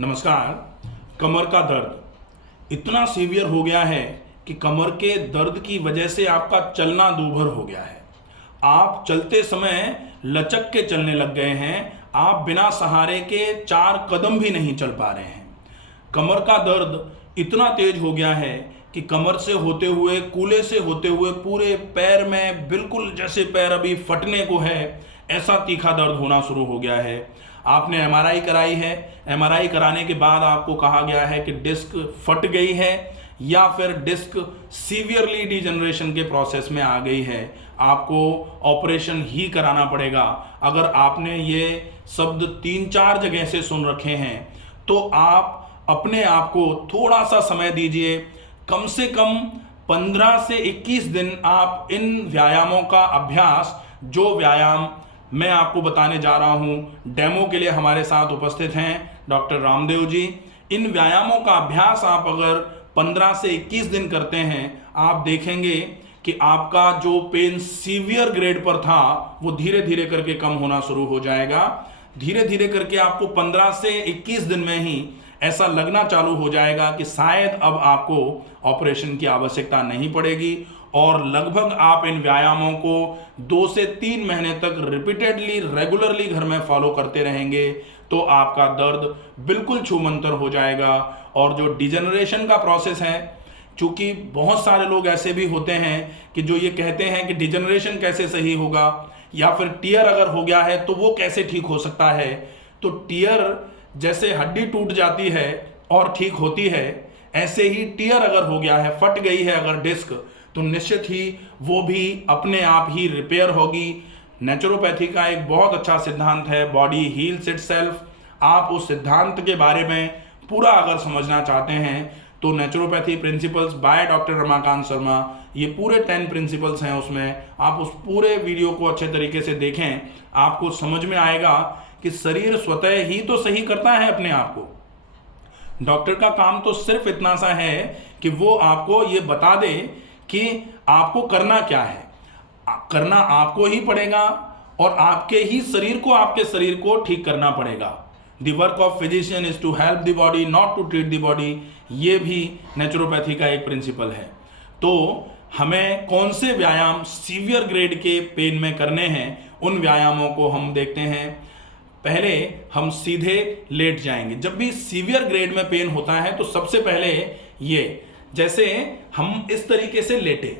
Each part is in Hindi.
नमस्कार। कमर का दर्द इतना सीवियर हो गया है कि कमर के दर्द की वजह से आपका चलना दूभर हो गया है। आप चलते समय लचक के चलने लग गए हैं। आप बिना सहारे के 4 कदम भी नहीं चल पा रहे हैं। कमर का दर्द इतना तेज हो गया है कि कमर से होते हुए, कूल्हे से होते हुए पूरे पैर में, बिल्कुल जैसे पैर अभी फटने को है, ऐसा तीखा दर्द होना शुरू हो गया है। आपने एमआरआई कराई है। एमआरआई कराने के बाद आपको कहा गया है कि डिस्क फट गई है या फिर डिस्क सीवियरली डिजनरेशन के प्रोसेस में आ गई है। आपको ऑपरेशन ही कराना पड़ेगा। अगर आपने ये शब्द 3-4 जगह से सुन रखे हैं तो आप अपने आप को थोड़ा सा समय दीजिए। कम से कम 15 से 21 दिन आप इन व्यायामों का अभ्यास, जो व्यायाम मैं आपको बताने जा रहा हूं, डेमो के लिए हमारे साथ उपस्थित हैं डॉक्टर रामदेव जी। इन व्यायामों का अभ्यास आप अगर 15 से 21 दिन करते हैं, आप देखेंगे कि आपका जो पेन सीवियर ग्रेड पर था वो धीरे धीरे करके कम होना शुरू हो जाएगा। धीरे धीरे करके आपको 15 से 21 दिन में ही ऐसा लगना चालू हो जाएगा कि शायद अब आपको ऑपरेशन की आवश्यकता नहीं पड़ेगी और लगभग आप इन व्यायामों को 2 से 3 महीने तक रिपीटेडली, रेगुलरली घर में फॉलो करते रहेंगे तो आपका दर्द बिल्कुल छूमंतर हो जाएगा। और जो डिजनरेशन का प्रोसेस है, चूंकि बहुत सारे लोग ऐसे भी होते हैं कि जो ये कहते हैं कि डिजनरेशन कैसे सही होगा, या फिर टियर अगर हो गया है तो वो कैसे ठीक हो सकता है। तो टियर जैसे हड्डी टूट जाती है और ठीक होती है, ऐसे ही टियर अगर हो गया है, फट गई है अगर डिस्क, तो निश्चित ही वो भी अपने आप ही रिपेयर होगी। नेचुरोपैथी का एक बहुत अच्छा सिद्धांत है, बॉडी हील्स इटसेल्फ। आप उस सिद्धांत के बारे में पूरा अगर समझना चाहते हैं तो naturopathy principles by doctor Ramakant Sharma, ये पूरे 10 प्रिंसिपल्स हैं, उसमें आप उस पूरे वीडियो को अच्छे तरीके से देखें। आपको समझ में आएगा कि शरीर स्वतः ही तो सही करता है अपने आप को। डॉक्टर का काम तो सिर्फ इतना सा है कि वो आपको ये बता दे कि आपको करना क्या है। करना आपको ही पड़ेगा और आपके ही शरीर को, आपके शरीर को ठीक करना पड़ेगा। The work of physician is to help the body, not to treat the body. ये भी नेचुरोपैथी का एक प्रिंसिपल है। तो हमें कौन से व्यायाम सीवियर ग्रेड के पेन में करने हैं, उन व्यायामों को हम देखते हैं। पहले हम सीधे लेट जाएंगे। जब भी सीवियर ग्रेड में पेन होता है तो सबसे पहले ये, जैसे हम इस तरीके से लेटे।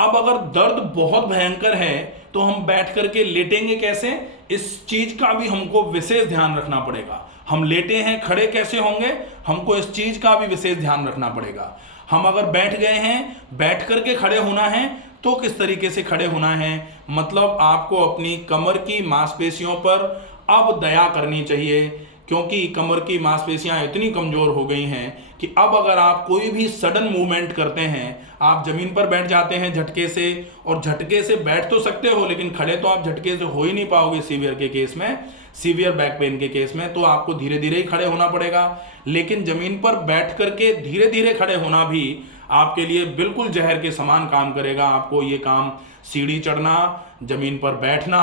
अब अगर दर्द बहुत भयंकर है तो हम बैठ करके लेटेंगे कैसे, इस चीज का भी हमको विशेष ध्यान रखना पड़ेगा। हम लेटे हैं, खड़े कैसे होंगे, हमको इस चीज का भी विशेष ध्यान रखना पड़ेगा। हम अगर बैठ गए हैं, बैठ करके खड़े होना है तो किस तरीके से खड़े होना है, मतलब आपको अपनी कमर की मांसपेशियों पर अब दया करनी चाहिए, क्योंकि कमर की मांसपेशियां इतनी कमजोर हो गई हैं कि अब अगर आप कोई भी सडन मूवमेंट करते हैं, आप जमीन पर बैठ जाते हैं झटके से, और झटके से बैठ तो सकते हो लेकिन खड़े तो आप झटके से हो ही नहीं पाओगे सीवियर के केस में, सीवियर बैक पेन के केस में, तो आपको धीरे धीरे ही खड़े होना पड़ेगा। लेकिन जमीन पर बैठ करके धीरे धीरे खड़े होना भी आपके लिए बिल्कुल जहर के समान काम करेगा। आपको ये काम सीढ़ी चढ़ना, जमीन पर बैठना,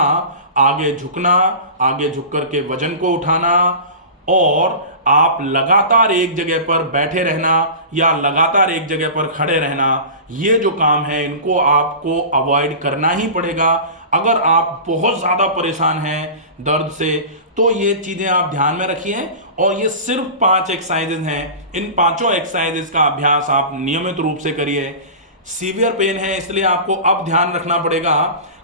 आगे झुकना, आगे झुक करके वजन को उठाना, और आप लगातार एक जगह पर बैठे रहना या लगातार एक जगह पर खड़े रहना, ये जो काम है इनको आपको अवॉइड करना ही पड़ेगा। अगर आप बहुत ज़्यादा परेशान हैं दर्द से तो ये चीज़ें आप ध्यान में रखिए। और ये सिर्फ 5 एक्सरसाइजेज हैं। इन 5 एक्सरसाइजेज का अभ्यास आप नियमित रूप से करिए। सीवियर पेन है इसलिए आपको अब ध्यान रखना पड़ेगा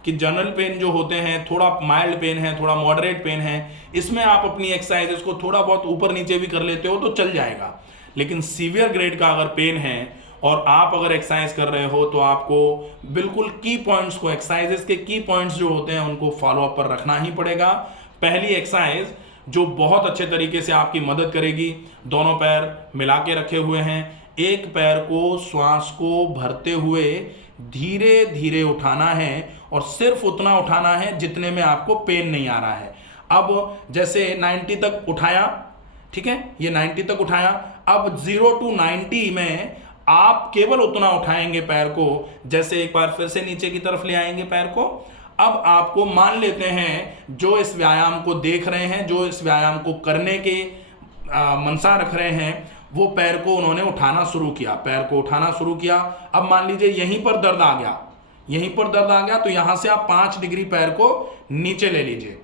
कि जनरल पेन जो होते हैं, थोड़ा माइल्ड पेन है, थोड़ा मॉडरेट पेन है, इसमें आप अपनी एक्सरसाइजेस को थोड़ा बहुत ऊपर नीचे भी कर लेते हो तो चल जाएगा। लेकिन सीवियर ग्रेड का अगर पेन है और आप अगर एक्सरसाइज कर रहे हो तो आपको बिल्कुल की पॉइंट्स को, एक्सरसाइजेस के की पॉइंट्स जो होते हैं उनको फॉलो अप पर रखना ही पड़ेगा। पहली एक्सरसाइज जो बहुत अच्छे तरीके से आपकी मदद करेगी, दोनों पैर मिला के रखे हुए हैं, एक पैर को श्वास को भरते हुए धीरे धीरे उठाना है और सिर्फ उतना उठाना है जितने में आपको पेन नहीं आ रहा है। अब जैसे 90 तक उठाया, ठीक है, ये 90 तक उठाया, अब 0 to 90 में आप केवल उतना उठाएंगे पैर को, जैसे एक बार फिर से नीचे की तरफ ले आएंगे पैर को। अब आपको मान लेते हैं जो इस व्यायाम को देख रहे हैं, जो इस व्यायाम को करने के मनसा रख रहे हैं, वो पैर को उन्होंने उठाना शुरू किया, पैर को उठाना शुरू किया। अब मान लीजिए यहीं पर दर्द आ गया, यहीं पर दर्द आ गया, तो यहां से आप 5 डिग्री पैर को नीचे ले लीजिए,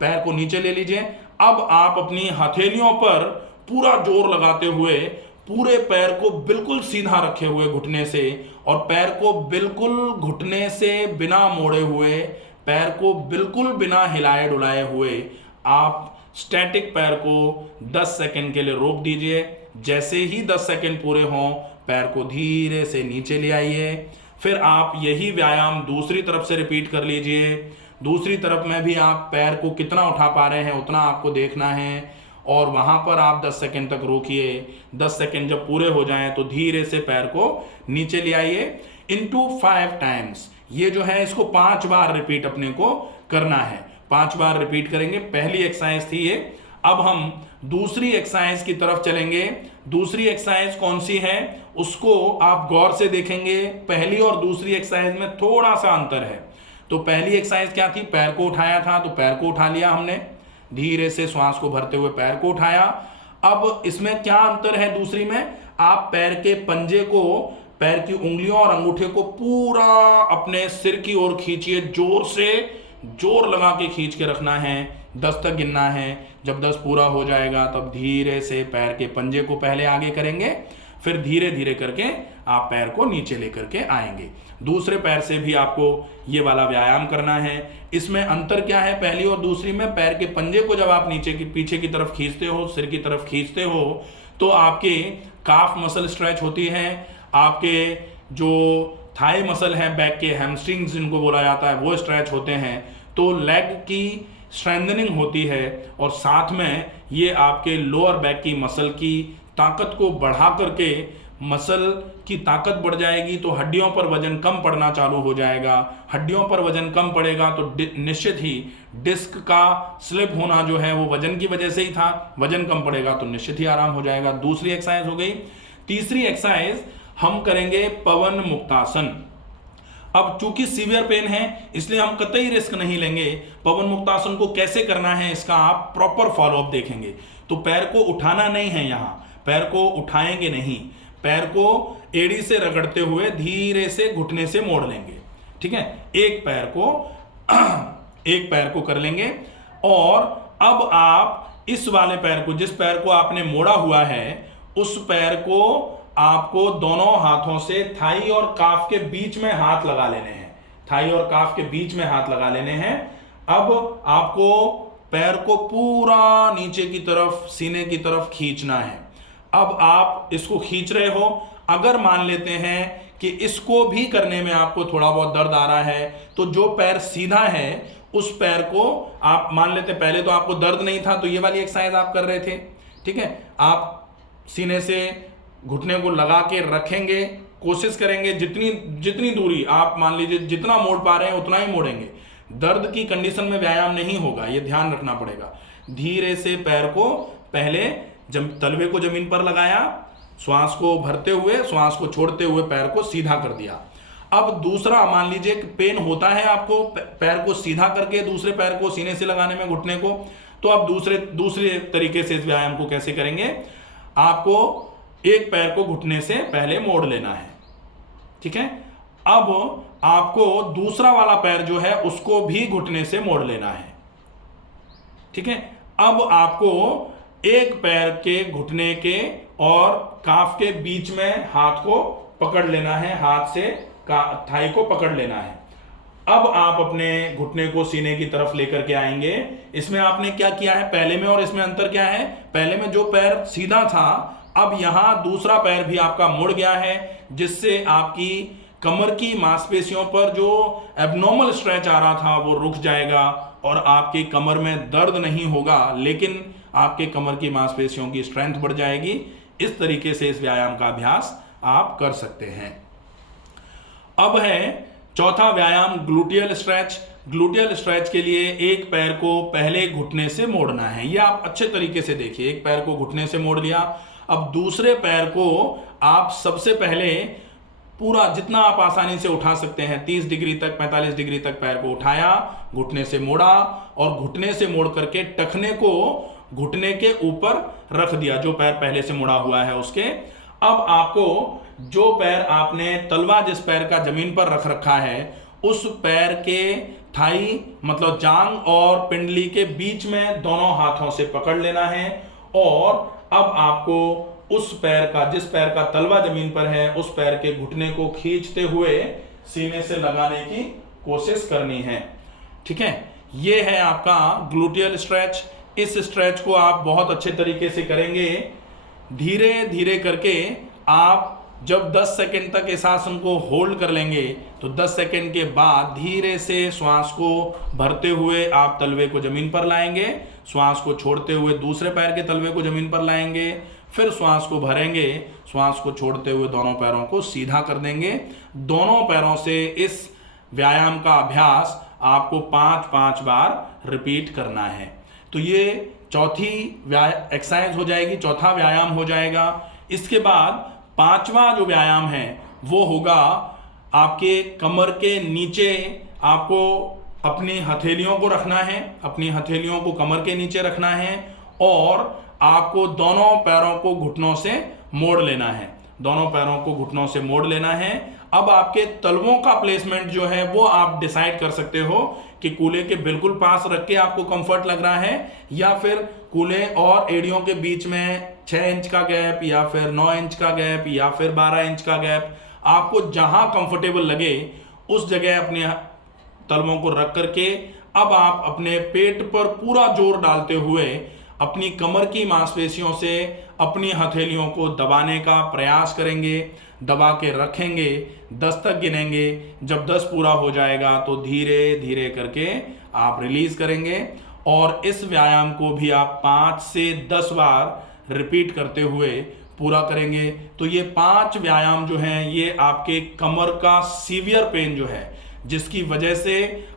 पैर को नीचे ले लीजिए। अब आप अपनी हथेलियों पर पूरा जोर लगाते हुए पूरे पैर को बिल्कुल सीधा रखे हुए घुटने से, और पैर को बिल्कुल घुटने से बिना मोड़े हुए, पैर को बिल्कुल बिना हिलाए डुलाए हुए आप स्टैटिक पैर को 10 सेकंड के लिए रोक दीजिए। जैसे ही 10 सेकंड पूरे हों, पैर को धीरे से नीचे ले आइए। फिर आप यही व्यायाम दूसरी तरफ से रिपीट कर लीजिए। दूसरी तरफ में भी आप पैर को कितना उठा पा रहे हैं उतना आपको देखना है, और वहां पर आप 10 सेकंड तक रोकिए। 10 सेकंड जब पूरे हो जाएं तो धीरे से पैर को नीचे ले आइए इनटू 5 टाइम्स। ये जो है इसको 5 बार रिपीट अपने को करना है, 5 बार रिपीट करेंगे। पहली एक्सरसाइज थी ये। अब हम दूसरी एक्सरसाइज की तरफ चलेंगे। दूसरी एक्सरसाइज कौन सी है उसको आप गौर से देखेंगे। पहली और दूसरी एक्सरसाइज में थोड़ा सा अंतर है। तो पहली एक्सरसाइज क्या थी, पैर को उठाया था, तो पैर को उठा लिया हमने, धीरे से श्वास को भरते हुए पैर को उठाया। अब इसमें क्या अंतर है दूसरी में, आप पैर के पंजे को, पैर की उंगलियों और अंगूठे को पूरा अपने सिर की ओर खींचिए, जोर से, जोर लगा के खींच के रखना है, 10 तक गिनना है। जब 10 पूरा हो जाएगा तब धीरे से पैर के पंजे को पहले आगे करेंगे, फिर धीरे धीरे करके आप पैर को नीचे लेकर के आएंगे। दूसरे पैर से भी आपको ये वाला व्यायाम करना है। इसमें अंतर क्या है, पहली और दूसरी में, पैर के पंजे को जब आप नीचे की पीछे की तरफ खींचते हो, सिर की तरफ खींचते हो, तो आपके काफ मसल स्ट्रेच होती है, आपके जो थाई मसल है, बैक के हैमस्ट्रिंग्स जिनको बोला जाता है, वो स्ट्रेच होते हैं। तो लेग की स्ट्रेंथनिंग होती है, और साथ में ये आपके लोअर बैक की मसल की ताकत को बढ़ा करके, मसल की ताकत बढ़ जाएगी तो हड्डियों पर वजन कम पड़ना चालू हो जाएगा। हड्डियों पर वजन कम पड़ेगा तो निश्चित ही डिस्क का स्लिप होना जो है वो वजन की वजह से ही था, वजन कम पड़ेगा तो निश्चित ही आराम हो जाएगा। दूसरी एक्सरसाइज हो गई। तीसरी एक्सरसाइज हम करेंगे पवन मुक्तासन। अब चूंकि सीवियर पेन है इसलिए हम कतई रिस्क नहीं लेंगे। पवन मुक्तासन को कैसे करना है इसका आप प्रॉपर फॉलोअप देखेंगे। तो पैर को उठाना नहीं है, यहाँ पैर को उठाएंगे नहीं, पैर को एड़ी से रगड़ते हुए धीरे से घुटने से मोड़ लेंगे। ठीक है, एक पैर को कर लेंगे। और अब आप इस वाले पैर को, जिस पैर को आपने मोड़ा हुआ है, उस पैर को आपको दोनों हाथों से थाई और काफ के बीच में हाथ लगा लेने हैं, थाई और काफ के बीच में हाथ लगा लेने हैं। अब आपको पैर को पूरा नीचे की तरफ, सीने की तरफ खींचना है। अब आप इसको खींच रहे हो, अगर मान लेते हैं कि इसको भी करने में आपको थोड़ा बहुत दर्द आ रहा है, तो जो पैर सीधा है उस पैर को आप मान लेते, पहले तो आपको दर्द नहीं था तो ये वाली एक्सरसाइज आप कर रहे थे, ठीक है, आप सीने से घुटने को लगा के रखेंगे, कोशिश करेंगे जितनी दूरी आप मान लीजिए जितना मोड़ पा रहे हैं उतना ही मोड़ेंगे। दर्द की कंडीशन में व्यायाम नहीं होगा, ये ध्यान रखना पड़ेगा। धीरे से पैर को पहले तलवे को जमीन पर लगाया, श्वास को भरते हुए, श्वास को छोड़ते हुए पैर को सीधा कर दिया। अब दूसरा मान लीजिए कि पेन होता है आपको पैर को सीधा करके दूसरे पैर को सीने से लगाने में, घुटने को, तो आप दूसरे तरीके से इस व्यायाम को कैसे करेंगे, आपको एक पैर को घुटने से पहले मोड़ लेना है। ठीक है, अब आपको दूसरा वाला पैर जो है उसको भी घुटने से मोड़ लेना है। ठीक है, अब आपको एक पैर के घुटने के और काफ के बीच में हाथ को पकड़ लेना है, हाथ से थाई को पकड़ लेना है। अब आप अपने घुटने को सीने की तरफ लेकर के आएंगे। इसमें आपने क्या किया है पहले में और इसमें अंतर क्या है, पहले में जो पैर सीधा था, अब यहां दूसरा पैर भी आपका मुड़ गया है, जिससे आपकी कमर की मांसपेशियों पर जो एबनॉर्मल स्ट्रेच आ रहा था वो रुक जाएगा और आपकी कमर में दर्द नहीं होगा, लेकिन आपके कमर की मांसपेशियों की स्ट्रेंथ बढ़ जाएगी। इस तरीके से इस व्यायाम का अभ्यास आप कर सकते हैं। अब है चौथा व्यायाम ग्लूटियल स्ट्रेच। ग्लूटियल स्ट्रेच के लिए एक पैर को पहले घुटने से मोड़ना है। यह आप अच्छे तरीके से देखिए, एक पैर को घुटने से मोड़ लिया। अब दूसरे पैर को आप सबसे पहले पूरा जितना आप आसानी से उठा सकते हैं 30 डिग्री तक 45 डिग्री तक पैर को उठाया, घुटने से मोड़ा और घुटने से मोड़ करके टखने को घुटने के ऊपर रख दिया, जो पैर पहले से मुड़ा हुआ है उसके। अब आपको जो पैर आपने तलवा जिस पैर का जमीन पर रख रखा है उस पैर के थाई मतलब जांग और पिंडली के बीच में दोनों हाथों से पकड़ लेना है और अब आपको उस पैर का जिस पैर का तलवा जमीन पर है उस पैर के घुटने को खींचते हुए सीने से लगाने की कोशिश करनी है। ठीक है, ये है आपका ग्लूटियल स्ट्रेच। इस स्ट्रेच को आप बहुत अच्छे तरीके से करेंगे। धीरे धीरे करके आप जब 10 सेकंड तक इस आसन को होल्ड कर लेंगे तो 10 सेकंड के बाद धीरे से श्वास को भरते हुए आप तलवे को जमीन पर लाएंगे, श्वास को छोड़ते हुए दूसरे पैर के तलवे को जमीन पर लाएंगे, फिर श्वास को भरेंगे, श्वास को छोड़ते हुए दोनों पैरों को सीधा कर देंगे। दोनों पैरों से इस व्यायाम का अभ्यास आपको 5-5 बार रिपीट करना है। तो ये चौथी एक्सरसाइज हो जाएगी, चौथा व्यायाम हो जाएगा। इसके बाद पांचवा जो व्यायाम है वो होगा आपके कमर के नीचे आपको अपनी हथेलियों को रखना है, अपनी हथेलियों को कमर के नीचे रखना है और आपको दोनों पैरों को घुटनों से मोड़ लेना है, दोनों पैरों को घुटनों से मोड़ लेना है। अब आपके तलवों का प्लेसमेंट जो है वो आप डिसाइड कर सकते हो कि कूल्हे के बिल्कुल पास रख के आपको कंफर्ट लग रहा है या फिर कूल्हे और एड़ियों के बीच में 6 इंच का गैप या फिर 9 इंच का गैप या फिर 12 इंच का गैप, आपको जहां कंफर्टेबल लगे उस जगह अपने तलवों को रख करके अब आप अपने पेट पर पूरा जोर डालते हुए अपनी कमर की मांसपेशियों से अपनी हथेलियों को दबाने का प्रयास करेंगे, दबा के रखेंगे, 10 तक गिनेंगे। जब 10 पूरा हो जाएगा तो धीरे धीरे करके आप रिलीज करेंगे और इस व्यायाम को भी आप 5 से 10 बार रिपीट करते हुए पूरा करेंगे। तो ये 5 व्यायाम जो हैं ये आपके कमर का सीवियर पेन जो है जिसकी वजह से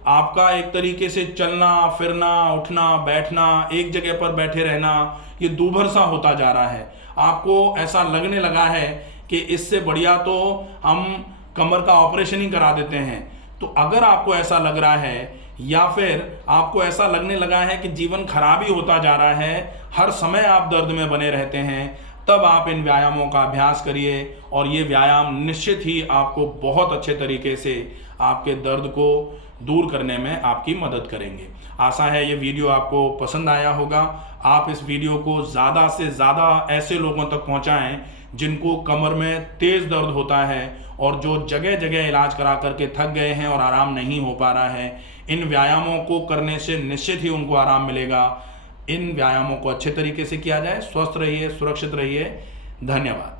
आपका एक तरीके से चलना फिरना उठना बैठना एक जगह पर बैठे रहना ये दूभर सा होता जा रहा है। आपको ऐसा लगने लगा है कि इससे बढ़िया तो हम कमर का ऑपरेशन ही करा देते हैं। तो अगर आपको ऐसा लग रहा है या फिर आपको ऐसा लगने लगा है कि जीवन खराब ही होता जा रहा है, हर समय आप दर्द में बने रहते हैं, तब आप इन व्यायामों का अभ्यास करिए और ये व्यायाम निश्चित ही आपको बहुत अच्छे तरीके से आपके दर्द को दूर करने में आपकी मदद करेंगे। आशा है ये वीडियो आपको पसंद आया होगा। आप इस वीडियो को ज़्यादा से ज़्यादा ऐसे लोगों तक पहुंचाएं जिनको कमर में तेज़ दर्द होता है और जो जगह जगह इलाज करा करके थक गए हैं और आराम नहीं हो पा रहा है। इन व्यायामों को करने से निश्चित ही उनको आराम मिलेगा। इन व्यायामों को अच्छे तरीके से किया जाए। स्वस्थ रहिए, सुरक्षित रहिए। धन्यवाद।